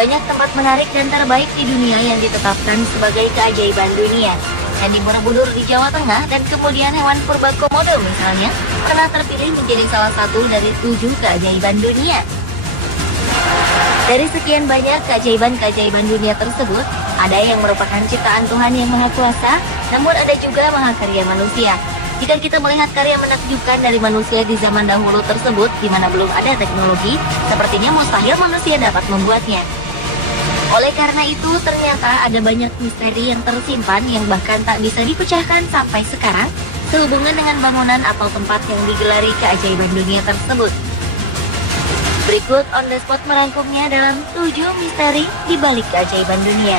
Banyak tempat menarik dan terbaik di dunia yang ditetapkan sebagai keajaiban dunia. Candi Borobudur di Jawa Tengah dan kemudian hewan purba Komodo misalnya pernah terpilih menjadi salah satu dari 7 keajaiban dunia. Dari sekian banyak keajaiban-keajaiban dunia tersebut, ada yang merupakan ciptaan Tuhan yang Maha Kuasa, namun ada juga mahakarya manusia. Jika kita melihat karya menakjubkan dari manusia di zaman dahulu tersebut, di mana belum ada teknologi, sepertinya mustahil manusia dapat membuatnya. Oleh karena itu, ternyata ada banyak misteri yang tersimpan yang bahkan tak bisa dipecahkan sampai sekarang, sehubungan dengan bangunan atau tempat yang digelari keajaiban dunia tersebut. Berikut On The Spot merangkumnya dalam 7 misteri di balik keajaiban dunia.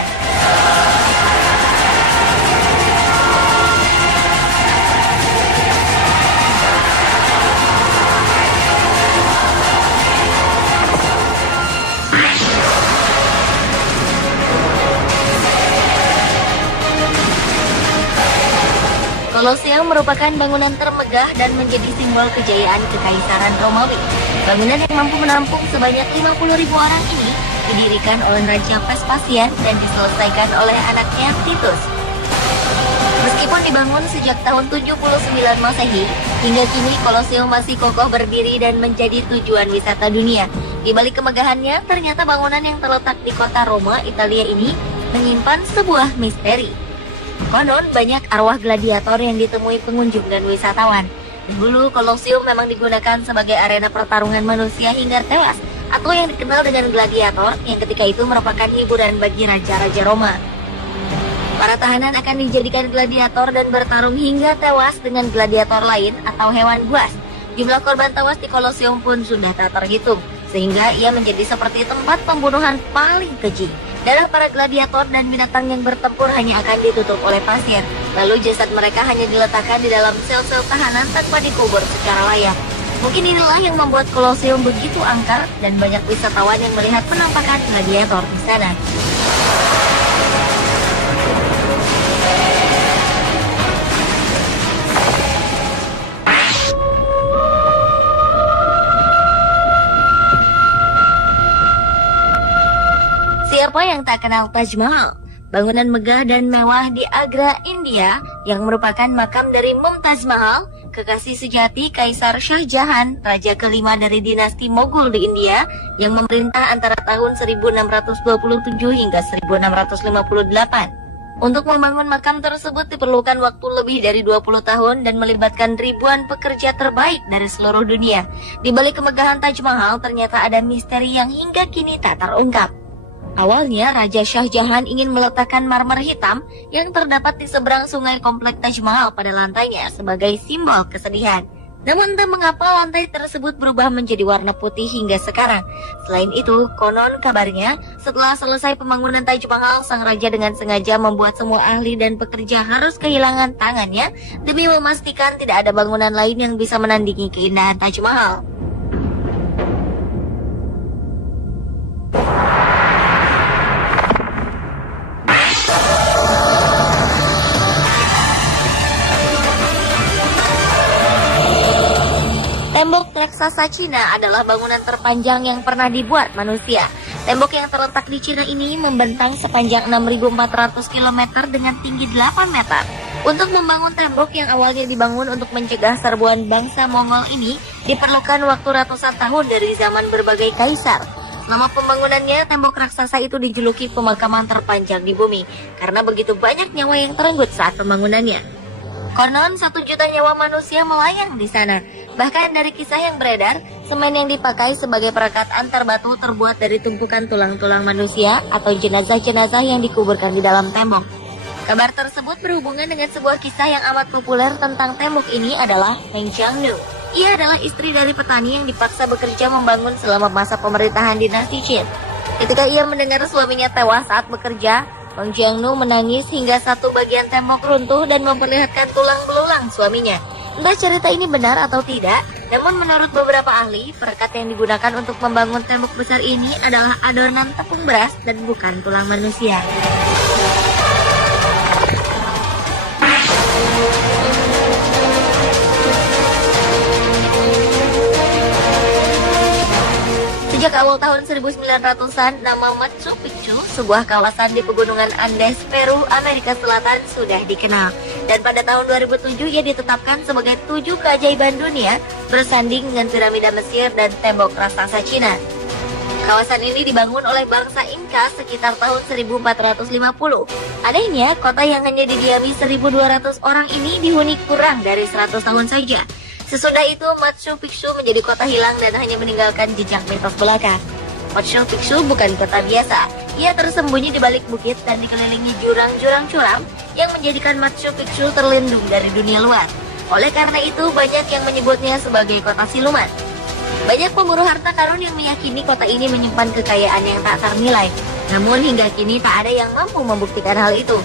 Kolosium merupakan bangunan termegah dan menjadi simbol kejayaan kekaisaran Romawi. Bangunan yang mampu menampung sebanyak 50.000 orang ini didirikan oleh Raja Vespasian dan diselesaikan oleh anaknya Titus. Meskipun dibangun sejak tahun 79 Masehi, hingga kini Kolosium masih kokoh berdiri dan menjadi tujuan wisata dunia. Di balik kemegahannya, ternyata bangunan yang terletak di kota Roma, Italia ini menyimpan sebuah misteri. Konon banyak arwah gladiator yang ditemui pengunjung dan wisatawan. Dahulu Kolosium memang digunakan sebagai arena pertarungan manusia hingga tewas, atau yang dikenal dengan gladiator, yang ketika itu merupakan hiburan bagi raja-raja Roma. Para tahanan akan dijadikan gladiator dan bertarung hingga tewas dengan gladiator lain atau hewan buas. Jumlah korban tewas di Kolosium pun sudah tak terhitung, sehingga ia menjadi seperti tempat pembunuhan paling keji. Darah para gladiator dan binatang yang bertempur hanya akan ditutup oleh pasir. Lalu jasad mereka hanya diletakkan di dalam sel-sel tahanan tanpa dikubur secara layak. Mungkin inilah yang membuat Kolosium begitu angker dan banyak wisatawan yang melihat penampakan gladiator di sana. Siapa yang tak kenal Taj Mahal? Bangunan megah dan mewah di Agra, India yang merupakan makam dari Mumtaz Mahal, kekasih sejati Kaisar Shah Jahan, raja kelima dari dinasti Mughal di India yang memerintah antara tahun 1627 hingga 1658. Untuk membangun makam tersebut diperlukan waktu lebih dari 20 tahun dan melibatkan ribuan pekerja terbaik dari seluruh dunia. Di balik kemegahan Taj Mahal ternyata ada misteri yang hingga kini tak terungkap. Awalnya, Raja Shah Jahan ingin meletakkan marmer hitam yang terdapat di seberang sungai komplek Taj Mahal pada lantainya sebagai simbol kesedihan. Namun entah mengapa lantai tersebut berubah menjadi warna putih hingga sekarang. Selain itu, konon kabarnya setelah selesai pembangunan Taj Mahal, sang raja dengan sengaja membuat semua ahli dan pekerja harus kehilangan tangannya demi memastikan tidak ada bangunan lain yang bisa menandingi keindahan Taj Mahal. Tembok raksasa Cina adalah bangunan terpanjang yang pernah dibuat manusia. Tembok yang terletak di Cina ini membentang sepanjang 6.400 km dengan tinggi 8 meter. Untuk membangun tembok yang awalnya dibangun untuk mencegah serbuan bangsa Mongol ini, diperlukan waktu ratusan tahun dari zaman berbagai kaisar. Selama pembangunannya, tembok raksasa itu dijuluki pemakaman terpanjang di bumi, karena begitu banyak nyawa yang terenggut saat pembangunannya. Konon 1 juta nyawa manusia melayang di sana. Bahkan dari kisah yang beredar, semen yang dipakai sebagai perekat antar batu terbuat dari tumpukan tulang-tulang manusia atau jenazah-jenazah yang dikuburkan di dalam tembok. Kabar tersebut berhubungan dengan sebuah kisah yang amat populer tentang tembok ini adalah Meng Jiangnu. Ia adalah istri dari petani yang dipaksa bekerja membangun selama masa pemerintahan dinasti Qin. Ketika ia mendengar suaminya tewas saat bekerja, Meng Jiangnu menangis hingga satu bagian tembok runtuh dan memperlihatkan tulang belulang suaminya. Entah cerita ini benar atau tidak, namun menurut beberapa ahli, perekat yang digunakan untuk membangun tembok besar ini adalah adonan tepung beras dan bukan tulang manusia. Sejak Pada awal tahun 1900-an, nama Machu Picchu, sebuah kawasan di pegunungan Andes, Peru, Amerika Selatan, sudah dikenal. Dan pada tahun 2007, ia ditetapkan sebagai 7 keajaiban dunia, bersanding dengan piramida Mesir dan tembok raksasa Cina. Kawasan ini dibangun oleh bangsa Inca sekitar tahun 1450. Anehnya, kota yang hanya didiami 1.200 orang ini dihuni kurang dari 100 tahun saja. Sesudah itu, Machu Picchu menjadi kota hilang dan hanya meninggalkan jejak mitos belaka. Machu Picchu bukan kota biasa. Ia tersembunyi di balik bukit dan dikelilingi jurang-jurang curam yang menjadikan Machu Picchu terlindung dari dunia luar. Oleh karena itu, banyak yang menyebutnya sebagai kota siluman. Banyak pemburu harta karun yang meyakini kota ini menyimpan kekayaan yang tak ternilai. Namun hingga kini tak ada yang mampu membuktikan hal itu.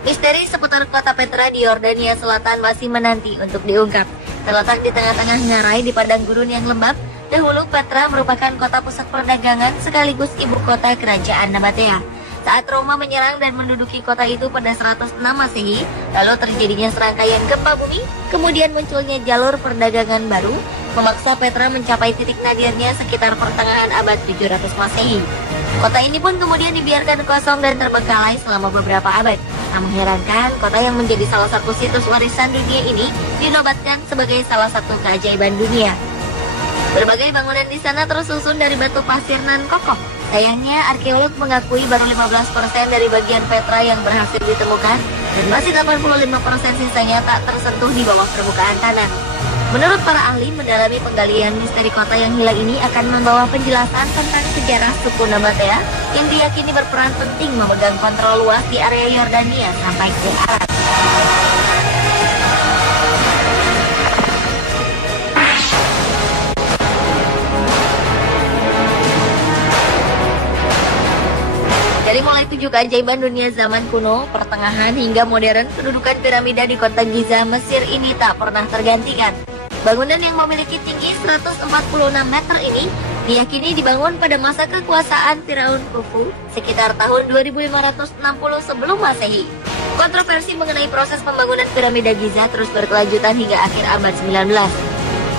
Misteri seputar kota Petra di Yordania Selatan masih menanti untuk diungkap. Terletak di tengah-tengah ngarai di padang gurun yang lembab, dahulu Petra merupakan kota pusat perdagangan sekaligus ibu kota kerajaan Nabatea. Saat Roma menyerang dan menduduki kota itu pada 106 Masehi, lalu terjadinya serangkaian gempa bumi, kemudian munculnya jalur perdagangan baru, memaksa Petra mencapai titik nadirnya sekitar pertengahan abad 700 Masehi. Kota ini pun kemudian dibiarkan kosong dan terbengkalai selama beberapa abad. Tak mengherankan, kota yang menjadi salah satu situs warisan dunia ini dinobatkan sebagai salah satu keajaiban dunia. Berbagai bangunan di sana tersusun dari batu pasir nan kokoh. Sayangnya, arkeolog mengakui baru 15% dari bagian Petra yang berhasil ditemukan dan masih 85% sisanya tak tersentuh di bawah permukaan tanah. Menurut para ahli, mendalami penggalian misteri kota yang hilang ini akan membawa penjelasan tentang sejarah suku Nabatea yang diyakini berperan penting memegang kontrol luas di area Yordania sampai ke Arab. Dari mulai 7 keajaiban dunia zaman kuno, pertengahan hingga modern, kedudukan piramida di kota Giza, Mesir ini tak pernah tergantikan. Bangunan yang memiliki tinggi 146 meter ini diyakini dibangun pada masa kekuasaan Firaun Khufu sekitar tahun 2560 sebelum Masehi. Kontroversi mengenai proses pembangunan piramida Giza terus berkelanjutan hingga akhir abad 19.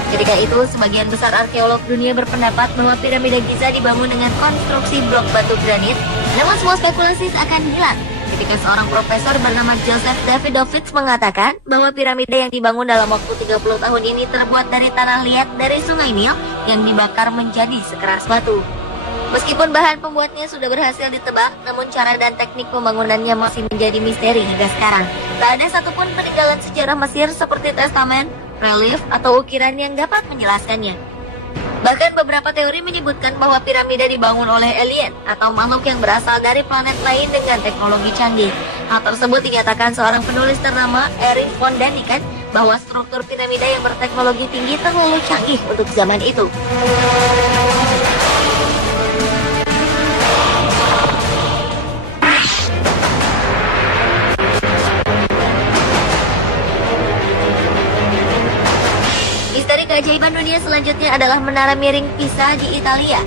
Ketika itu, sebagian besar arkeolog dunia berpendapat bahwa piramida Giza dibangun dengan konstruksi blok batu granit, namun semua spekulasi akan hilang ketika seorang profesor bernama Joseph Davidovich mengatakan bahwa piramida yang dibangun dalam waktu 30 tahun ini terbuat dari tanah liat dari sungai Nil yang dibakar menjadi sekeras batu. Meskipun bahan pembuatnya sudah berhasil ditebak, namun cara dan teknik pembangunannya masih menjadi misteri hingga sekarang. Tak ada satupun peninggalan sejarah Mesir seperti testamen, relief, atau ukiran yang dapat menjelaskannya. Bahkan beberapa teori menyebutkan bahwa piramida dibangun oleh alien atau makhluk yang berasal dari planet lain dengan teknologi canggih. Hal tersebut dinyatakan seorang penulis ternama Erich von Däniken bahwa struktur piramida yang berteknologi tinggi terlalu canggih untuk zaman itu. Keajaiban dunia selanjutnya adalah Menara Miring Pisa di Italia.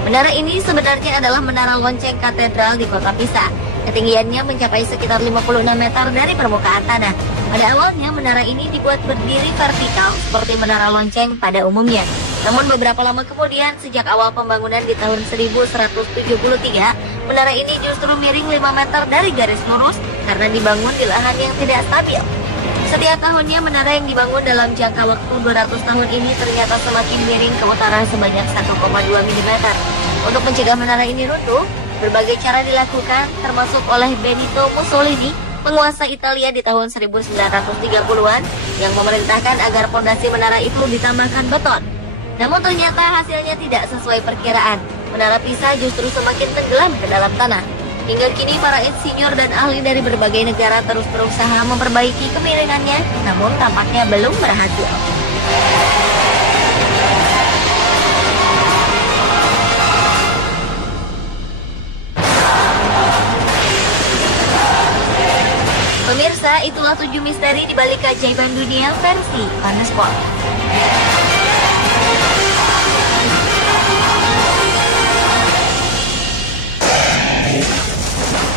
Menara ini sebenarnya adalah menara lonceng katedral di kota Pisa. Ketinggiannya mencapai sekitar 56 meter dari permukaan tanah. Pada awalnya menara ini dibuat berdiri vertikal seperti menara lonceng pada umumnya. Namun beberapa lama kemudian, sejak awal pembangunan di tahun 1173, menara ini justru miring 5 meter dari garis lurus karena dibangun di lahan yang tidak stabil. Setiap tahunnya menara yang dibangun dalam jangka waktu 200 tahun ini ternyata semakin miring ke utara sebanyak 1,2 mm. Untuk mencegah menara ini runtuh, berbagai cara dilakukan termasuk oleh Benito Mussolini, penguasa Italia di tahun 1930-an yang memerintahkan agar fondasi menara itu ditambahkan beton. Namun ternyata hasilnya tidak sesuai perkiraan. Menara Pisa justru semakin tenggelam ke dalam tanah. Hingga kini para insinyur dan ahli dari berbagai negara terus berusaha memperbaiki kemiringannya, namun tampaknya belum berhasil. Pemirsa, itulah 7 misteri di balik keajaiban dunia versi On The Spot.